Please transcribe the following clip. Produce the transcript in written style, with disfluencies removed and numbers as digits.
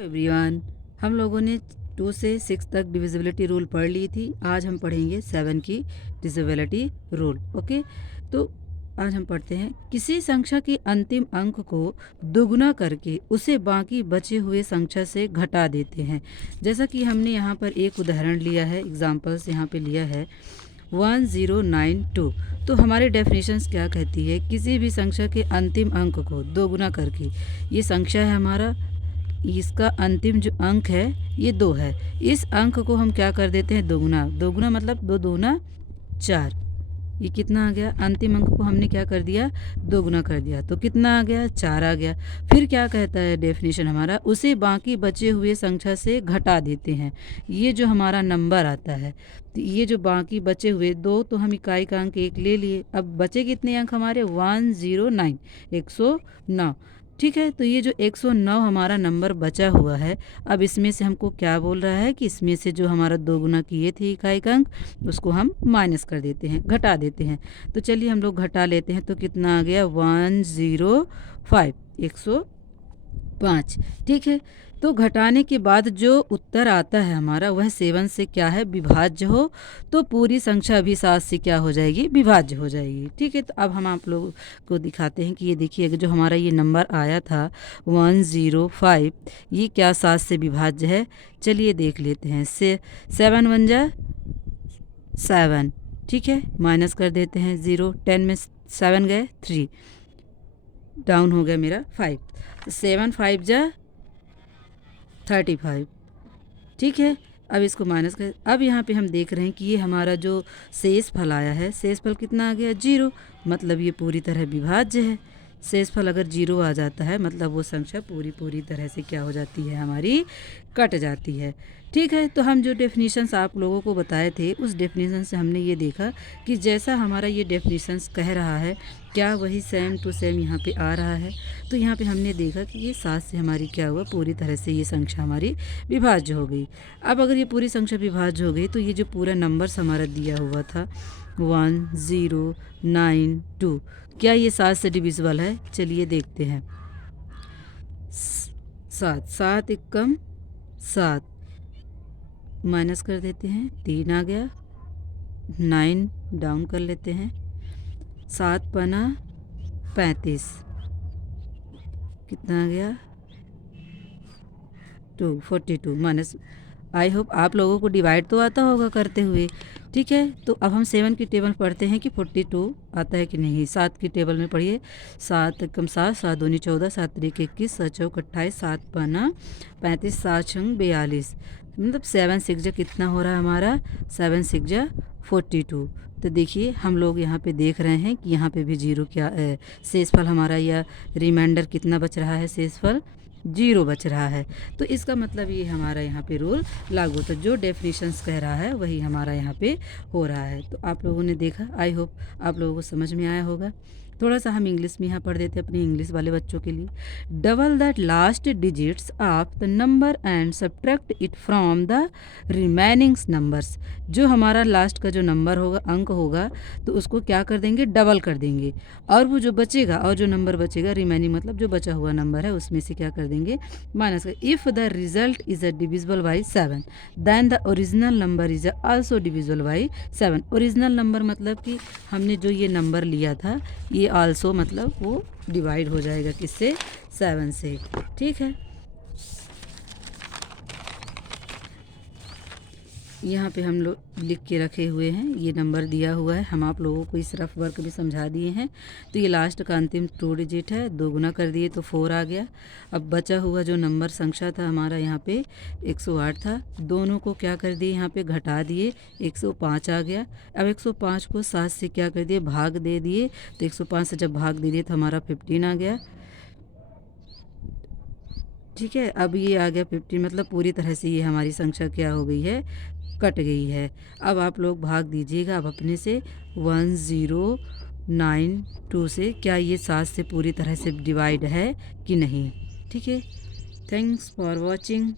Everyone, हम लोगों ने 2 से 6 तक डिविजिबिलिटी रूल पढ़ ली थी। आज हम पढ़ेंगे 7 की डिविजिबिलिटी रूल। ओके, तो आज हम पढ़ते हैं, किसी संख्या के अंतिम अंक को दुगुना करके उसे बाकी बचे हुए संख्या से घटा देते हैं। जैसा कि हमने यहाँ पर एक उदाहरण लिया है, एग्जाम्पल्स यहाँ पे लिया है 1092। तो हमारे डेफिनेशंस क्या कहती है, किसी भी संख्या के अंतिम अंक को दोगुना करके, ये संख्या है हमारा, इसका अंतिम जो अंक है ये 2 है, इस अंक को हम क्या कर देते हैं दोगुना। दोगुना मतलब 2 दूना 4। ये कितना आ गया, अंतिम अंक को हमने क्या कर दिया, दोगुना कर दिया, तो कितना आ गया, 4 आ गया। फिर क्या कहता है डेफिनेशन हमारा, उसे बाकी बचे हुए संख्या से घटा देते हैं। ये जो हमारा नंबर आता है, तो ये जो बाकी बचे हुए 2, तो हम इकाई का अंक 1 ले लिए। अब बचे कितने अंक हमारे, 109, 109। ठीक है, तो ये जो 109 हमारा नंबर बचा हुआ है, अब इसमें से हमको क्या बोल रहा है कि इसमें से जो हमारा दोगुना किए थे इकाई का अंक, उसको हम माइनस कर देते हैं, घटा देते हैं। तो चलिए हम लोग घटा लेते हैं, तो कितना आ गया, 105, 105। ठीक है, तो घटाने के बाद जो उत्तर आता है हमारा, वह 7 से क्या है, विभाज्य हो, तो पूरी संख्या भी 7 से क्या हो जाएगी, विभाज्य हो जाएगी। ठीक है, तो अब हम आप लोगों को दिखाते हैं कि ये देखिए, जो हमारा ये नंबर आया था 105, ये क्या 7 से विभाज्य है। चलिए देख लेते हैं। 7 1 जा 7। ठीक है, माइनस कर देते हैं 0, 10 में 7 गए 3, डाउन हो गया मेरा 5, तो 7 5 जा 35। ठीक है, अब इसको माइनस कर, अब यहाँ पे हम देख रहे हैं कि ये हमारा जो शेष फल आया है, शेष फल कितना आ गया, 0, मतलब ये पूरी तरह विभाज्य है। शेष फल अगर 0 आ जाता है, मतलब वो संख्या पूरी तरह से क्या हो जाती है, हमारी कट जाती है। ठीक है, तो हम जो डेफिनेशंस आप लोगों को बताए थे, उस डेफिनेशन से हमने ये देखा कि जैसा हमारा ये डेफिनेशंस कह रहा है, क्या वही सेम टू सेम यहाँ पे आ रहा है। तो यहाँ पे हमने देखा कि ये 7 से हमारी क्या हुआ, पूरी तरह से ये संख्या हमारी विभाज्य हो गई। अब अगर ये पूरी संख्या विभाज्य हो गई, तो ये जो पूरा नंबर्स हमारा दिया हुआ था 1092, क्या ये 7 से डिविजिबल है। चलिए देखते हैं। 7 7 एक कम 7, माइनस कर देते हैं, 3 आ गया, 9 डाउन कर लेते हैं, 7 पना 35, कितना आ गया, 42 माइनस। आई होप आप लोगों को डिवाइड तो आता होगा करते हुए। ठीक है, तो अब हम 7 की टेबल पढ़ते हैं कि 42 आता है कि नहीं। 7 की टेबल में पढ़िए, 7 कम 7, 7 दूनी 14, 7 त्रिक 21, 7 चौक 28, 7 पना 35, 7 छंग 42, मतलब 7 6 जा कितना हो रहा है हमारा, 7 6 जा 42। तो देखिए हम लोग यहाँ पे देख रहे हैं कि यहाँ पे भी 0 क्या शेषफल हमारा, या रिमाइंडर कितना बच रहा है, शेषफल 0 बच रहा है। तो इसका मतलब ये हमारा यहाँ पे रूल लागू, तो जो डेफिनेशंस कह रहा है वही हमारा यहाँ पे हो रहा है। तो आप लोगों ने देखा, आई होप आप लोगों को समझ में आया होगा। थोड़ा सा हम इंग्लिश में यहाँ पढ़ देते हैं अपने इंग्लिश वाले बच्चों के लिए। Double the last digits of the number and subtract it from the remaining numbers. जो हमारा लास्ट का जो नंबर होगा, अंक होगा, तो उसको क्या कर देंगे, डबल कर देंगे, और वो जो बचेगा, और जो नंबर बचेगा रिमेनिंग मतलब जो बचा हुआ नंबर है, उसमें से क्या कर देंगे, माइनस कर। If the result is a divisible by 7, then the original number is also divisible by 7। Original number मतलब कि हमने जो ये नंबर लिया था, ये आल्सो मतलब वो डिवाइड हो जाएगा किससे, 7 से। ठीक है, यहाँ पे हम लोग लिख के रखे हुए हैं, ये नंबर दिया हुआ है, हम आप लोगों को इस रफ वर्क भी समझा दिए हैं। तो ये लास्ट का अंतिम 2 डिजिट है, 2 गुना कर दिए तो 4 आ गया। अब बचा हुआ जो नंबर संख्या था हमारा यहाँ पे 108 था, दोनों को क्या कर दिए, यहाँ पे घटा दिए, 105 आ गया। अब 105 को 7 से क्या कर दिए, भाग दे दिए, तो 105 से जब भाग दे दिए तो हमारा 15 आ गया। ठीक है, अब ये आ गया 15, मतलब पूरी तरह से ये हमारी संख्या क्या हो गई है, कट गई है। अब आप लोग भाग दीजिएगा अब अपने से 1092 से, क्या ये 7 से पूरी तरह से डिवाइड है कि नहीं। ठीक है, थैंक्स फॉर वॉचिंग।